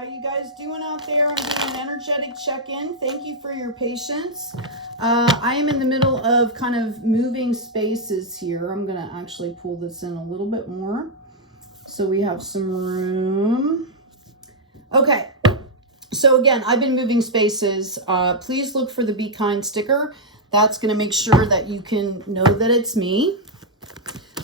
How you guys doing out there? I'm doing an energetic check-in. Thank you for your patience. I am in the middle of kind of moving spaces here. I'm going to actually pull this in a little bit more so we have some room. Okay. So again, I've been moving spaces. Please look for the Be Kind sticker. That's going to make sure that you can know that it's me.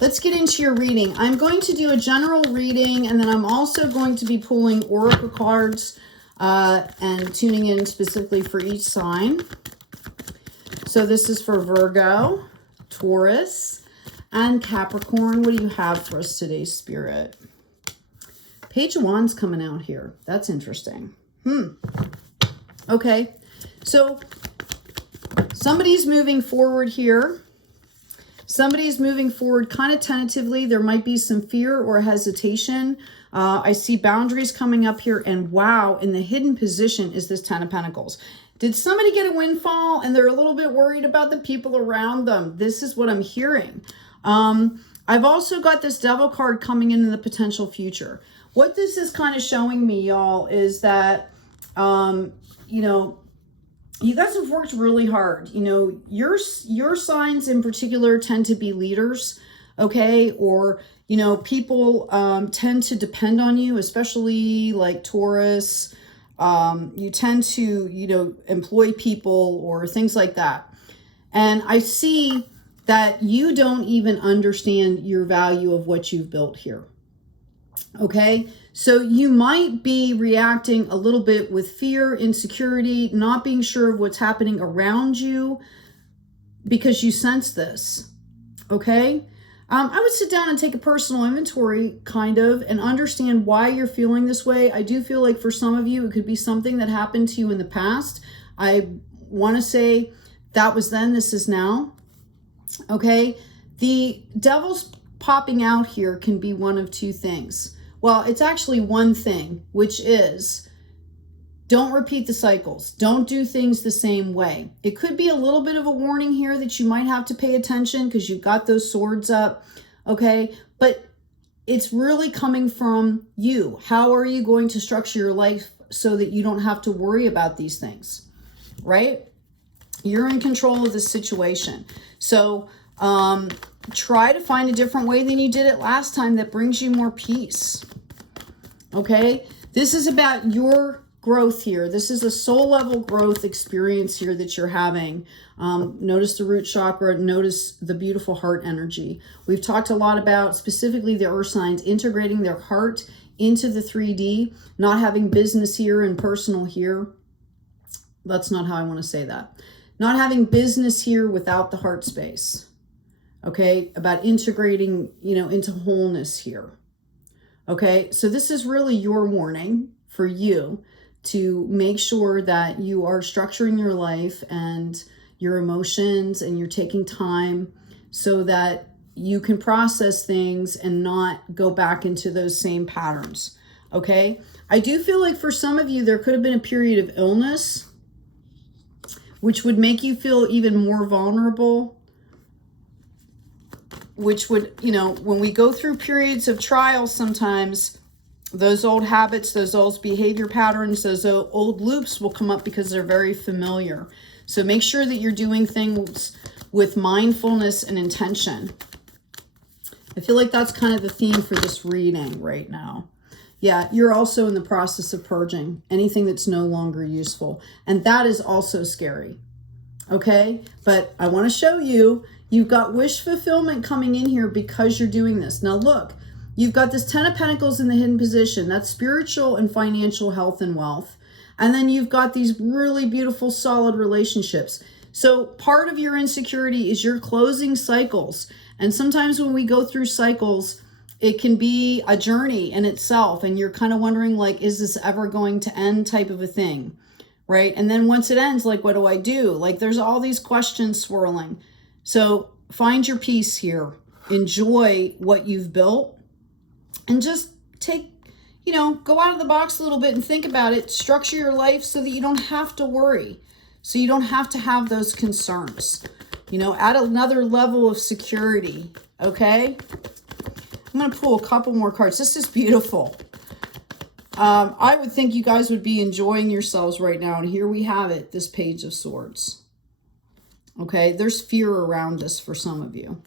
Let's get into your reading. I'm going to do a general reading, and then I'm also going to be pulling oracle cards and tuning in specifically for each sign. So this is for Virgo, Taurus, and Capricorn. What do you have for us today, Spirit? Page of Wands coming out here. That's interesting. Okay, so somebody's moving forward here. Somebody's moving forward kind of tentatively. There might be some fear or hesitation. I see boundaries coming up here. And wow, in the hidden position is this Ten of Pentacles. Did somebody get a windfall and they're a little bit worried about the people around them? This is what I'm hearing. I've also got this Devil card coming into the potential future. What this is kind of showing me, y'all, is that, you know, you guys have worked really hard. You know, your signs in particular tend to be leaders, okay? Or, you know, people tend to depend on you, especially like Taurus. You tend to, you know, employ people or things like that. And I see that you don't even understand your value of what you've built here. Okay, so you might be reacting a little bit with fear, insecurity, not being sure of what's happening around you because you sense this. Okay, I would sit down and take a personal inventory kind of and understand why you're feeling this way. I do feel like for some of you, it could be something that happened to you in the past. I want to say that was then, this is now. Okay, the Devil's popping out here can be one of two things. Well, it's actually one thing, which is don't repeat the cycles. Don't do things the same way. It could be a little bit of a warning here that you might have to pay attention because you've got those swords up, okay? But it's really coming from you. How are you going to structure your life so that you don't have to worry about these things, right? You're in control of the situation. So, try to find a different way than you did it last time that brings you more peace. Okay? This is about your growth here. This is a soul level growth experience here that you're having. Notice the root chakra. Notice the beautiful heart energy. We've talked a lot about specifically the earth signs integrating their heart into the 3D, not having business here and personal here. That's not how I want to say that. Not having business here without the heart space. Okay, about integrating, you know, into wholeness here. Okay, so this is really your warning for you to make sure that you are structuring your life and your emotions and you're taking time so that you can process things and not go back into those same patterns. Okay, I do feel like for some of you, there could have been a period of illness, which would make you feel even more vulnerable. Which would, you know, when we go through periods of trials, sometimes those old habits, those old behavior patterns, those old loops will come up because they're very familiar. So make sure that you're doing things with mindfulness and intention. I feel like that's kind of the theme for this reading right now. Yeah, you're also in the process of purging anything that's no longer useful. And that is also scary. Okay, but I want to show you, you've got wish fulfillment coming in here because you're doing this. Now look, you've got this Ten of Pentacles in the hidden position. That's spiritual and financial health and wealth. And then you've got these really beautiful, solid relationships. So part of your insecurity is you're closing cycles. And sometimes when we go through cycles, it can be a journey in itself. And you're kind of wondering, like, is this ever going to end type of a thing? Right? And then once it ends, like, what do I do? Like, there's all these questions swirling. So find your peace here. Enjoy what you've built. And just take, you know, go out of the box a little bit and think about it. Structure your life so that you don't have to worry. So you don't have to have those concerns. You know, add another level of security. Okay? I'm going to pull a couple more cards. This is beautiful. I would think you guys would be enjoying yourselves right now. And here we have it, this Page of Swords. Okay, there's fear around us for some of you.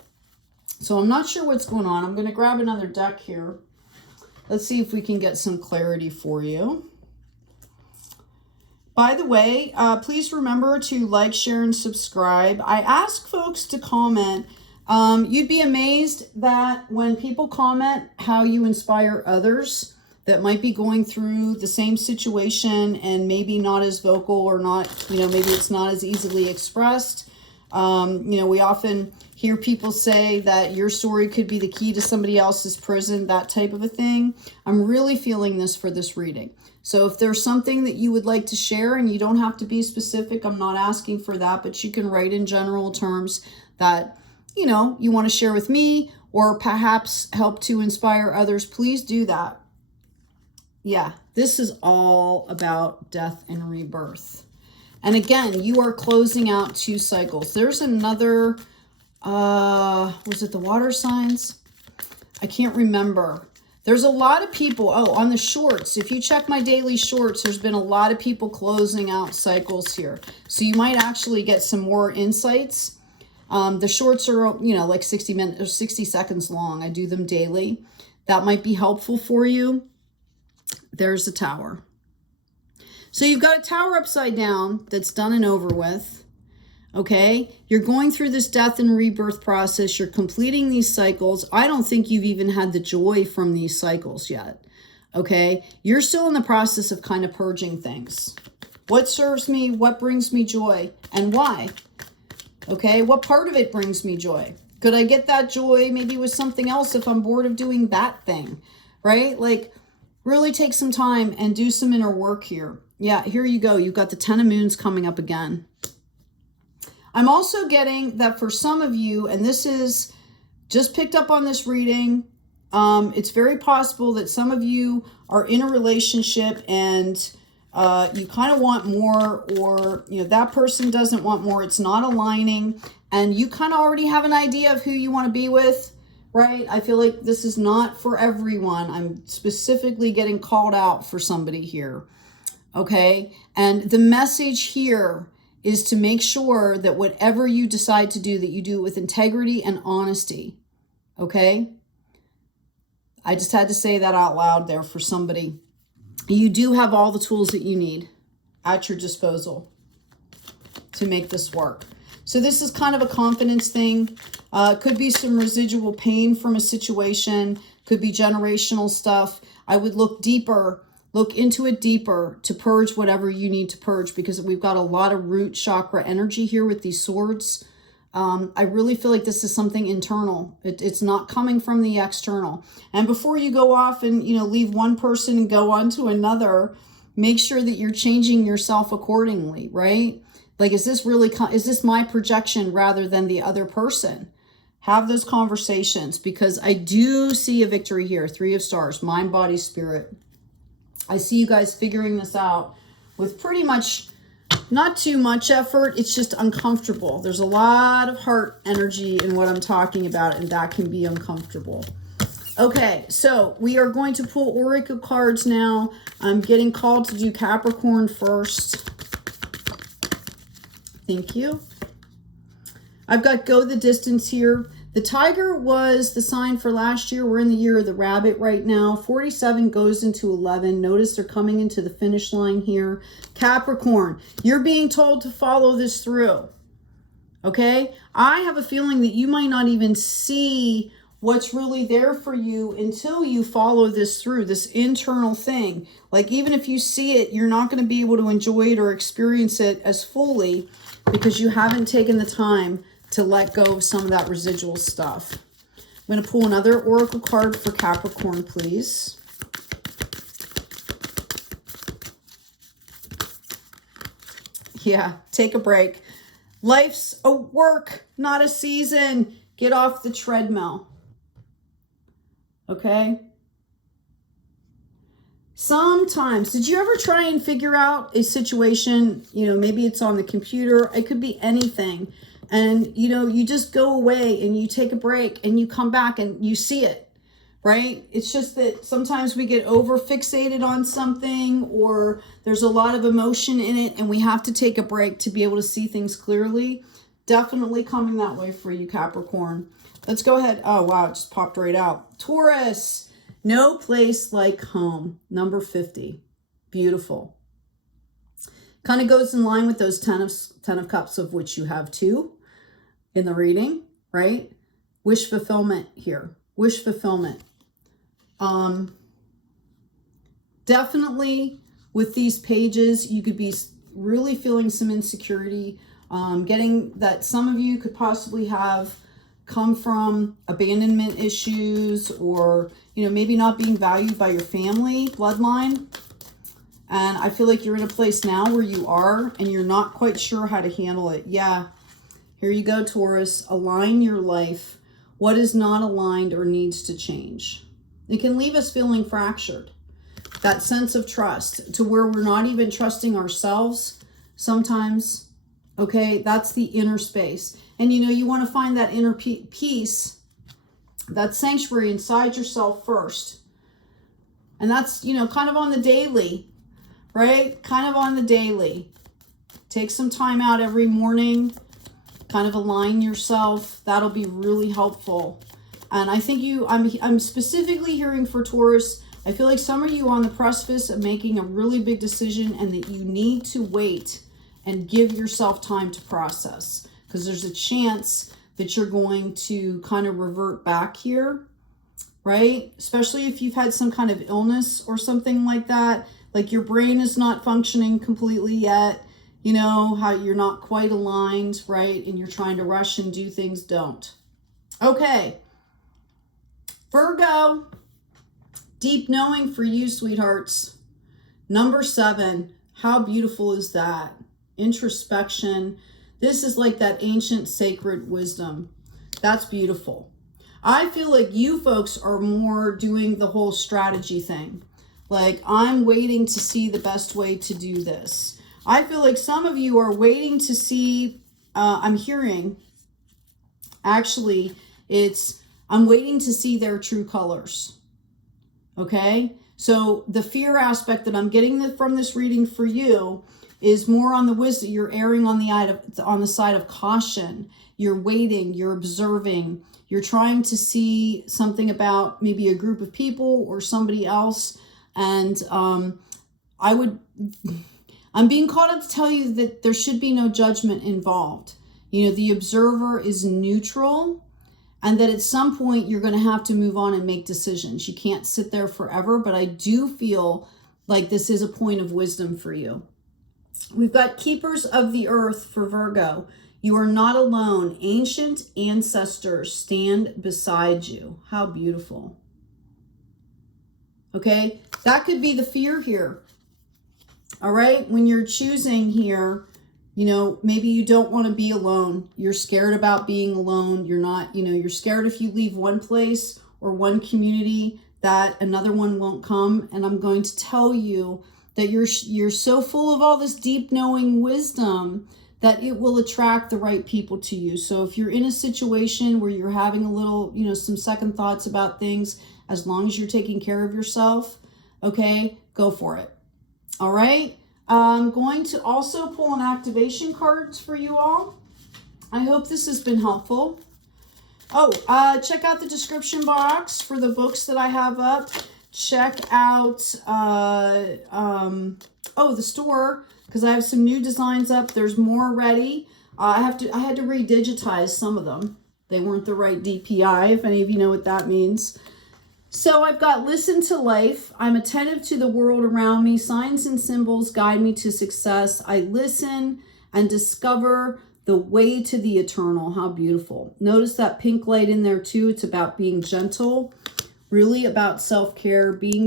So I'm not sure what's going on. I'm going to grab another deck here. Let's see if we can get some clarity for you. By the way, please remember to like, share, and subscribe. I ask folks to comment. You'd be amazed that when people comment how you inspire others that might be going through the same situation and maybe not as vocal or not, maybe it's not as easily expressed. We often hear people say that your story could be the key to somebody else's prison, that type of a thing. I'm really feeling this for this reading. So if there's something that you would like to share, and you don't have to be specific, I'm not asking for that, but you can write in general terms that, you want to share with me or perhaps help to inspire others, please do that. Yeah, this is all about death and rebirth. And again, you are closing out 2 cycles. There's another, was it the water signs? I can't remember. There's a lot of people, on the shorts. If you check my daily shorts, there's been a lot of people closing out cycles here. So you might actually get some more insights. The shorts are, like 60 minutes or 60 seconds long. I do them daily. That might be helpful for you. There's a Tower. So you've got a Tower upside down that's done and over with. Okay, you're going through this death and rebirth process. You're completing these cycles. I don't think you've even had the joy from these cycles yet. Okay, you're still in the process of kind of purging things. What serves me? What brings me joy? And why? Okay, what part of it brings me joy? Could I get that joy maybe with something else if I'm bored of doing that thing? Right? Like, really take some time and do some inner work here. Yeah, here you go. You've got the 10 of Moons coming up again. I'm also getting that for some of you, and this is just picked up on this reading, it's very possible that some of you are in a relationship and you kind of want more, or that person doesn't want more. It's not aligning, and you kind of already have an idea of who you want to be with, right? I feel like this is not for everyone. I'm specifically getting called out for somebody here, okay? And the message here is to make sure that whatever you decide to do, that you do it with integrity and honesty, okay? I just had to say that out loud there for somebody. You do have all the tools that you need at your disposal to make this work. So this is kind of a confidence thing. Could be some residual pain from a situation. Could be generational stuff. I would look deeper. Look into it deeper to purge whatever you need to purge, because we've got a lot of root chakra energy here with these swords. I really feel like this is something internal. It's not coming from the external. And before you go off and, leave one person and go on to another, make sure that you're changing yourself accordingly, right? Like, is this my projection rather than the other person? Have those conversations, because I do see a victory here. 3 of Stars, mind, body, spirit. I see you guys figuring this out with pretty much not too much effort. It's just uncomfortable. There's a lot of heart energy in what I'm talking about, and that can be uncomfortable. Okay, so we are going to pull Oracle cards now. I'm getting called to do Capricorn first. Thank you. I've got Go the Distance here. The Tiger was the sign for last year. We're in the year of the Rabbit right now. 47 goes into 11. Notice they're coming into the finish line here. Capricorn, you're being told to follow this through. Okay? I have a feeling that you might not even see what's really there for you until you follow this through, this internal thing. Like, even if you see it, you're not going to be able to enjoy it or experience it as fully because you haven't taken the time to let go of some of that residual stuff. I'm going to pull another Oracle card for Capricorn, please. Yeah, take a break. Life's a work, not a season. Get off the treadmill. Okay? Sometimes, did you ever try and figure out a situation, maybe it's on the computer, it could be anything, and, you just go away and you take a break and you come back and you see it, right? It's just that sometimes we get over fixated on something, or there's a lot of emotion in it, and we have to take a break to be able to see things clearly. Definitely coming that way for you, Capricorn. Let's go ahead. Oh, wow, it just popped right out. Taurus, no place like home, number 50. Beautiful. Kind of goes in line with those 10 of Cups, of which you have 2 in the reading, right? Wish fulfillment here. Wish fulfillment. Definitely with these pages, you could be really feeling some insecurity, getting that some of you could possibly have come from abandonment issues, or, you know, maybe not being valued by your family bloodline. And I feel like you're in a place now where you are, and you're not quite sure how to handle it. Yeah. Here you go, Taurus. Align your life. What is not aligned or needs to change? It can leave us feeling fractured. That sense of trust, to where we're not even trusting ourselves sometimes. Okay, that's the inner space. And you know, you want to find that inner peace, that sanctuary inside yourself first. And that's, you know, kind of on the daily, right? Kind of on the daily. Take some time out every morning, kind of align yourself. That'll be really helpful. And I think I'm specifically hearing for Taurus, I feel like some of you are on the precipice of making a really big decision, and that you need to wait and give yourself time to process, because there's a chance that you're going to kind of revert back here, right? Especially if you've had some kind of illness or something like that, like your brain is not functioning completely yet, you know, how you're not quite aligned, right? And you're trying to rush and do things. Don't. Okay. Virgo, deep knowing for you, sweethearts. Number 7, how beautiful is that? Introspection. This is like that ancient sacred wisdom. That's beautiful. I feel like you folks are more doing the whole strategy thing. Like, I'm waiting to see the best way to do this. I feel like some of you are waiting to see, I'm hearing, actually, I'm waiting to see their true colors. Okay? So the fear aspect that I'm getting from this reading for you is more on the wisdom. You're erring on the side of caution. You're waiting, you're observing, you're trying to see something about maybe a group of people or somebody else. And I'm being called up to tell you that there should be no judgment involved. You know, the observer is neutral, and that at some point you're going to have to move on and make decisions. You can't sit there forever, but I do feel like this is a point of wisdom for you. We've got keepers of the earth for Virgo. You are not alone. Ancient ancestors stand beside you. How beautiful. Okay, that could be the fear here. All right, when you're choosing here, you know, maybe you don't want to be alone. You're scared about being alone. You're not, you know, you're scared if you leave one place or one community that another one won't come. And I'm going to tell you that you're so full of all this deep knowing wisdom that it will attract the right people to you. So if you're in a situation where you're having a little, you know, some second thoughts about things, as long as you're taking care of yourself, okay, go for it. All right. I'm going to also pull an activation cards for you all. I hope this has been helpful. Oh, check out the description box for the books that I have up. Check out, the store, because I have some new designs up. There's more ready. I had to redigitize some of them. They weren't the right DPI, if any of you know what that means. So I've got listen to life. I'm attentive to the world around me. Signs and symbols guide me to success. I listen and discover the way to the eternal. How beautiful. Notice that pink light in there too. It's about being gentle, really about self-care, being